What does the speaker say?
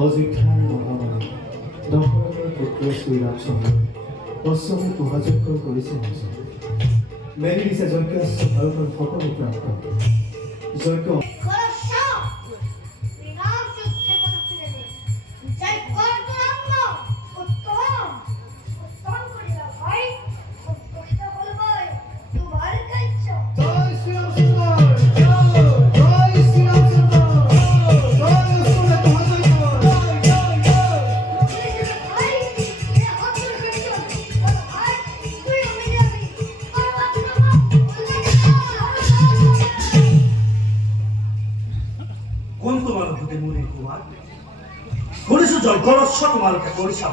অযোধ্যাৰ মহামাৰী দশৰথৰ পুত্ৰ শ্ৰীৰামচন্দ্ৰ অশ্বমে পোহাযজ্ঞ কৰিছে নিজৰ মেলি দিছে যজ্ঞাস্ত্ৰ ভাৰতৰ সকলো প্ৰাপ্ত যজ্ঞ কোন তোমালোকে মুনি কুমাৰ কৰিছো যজ্ঞৰস্ব তোমালোকে কৰিছা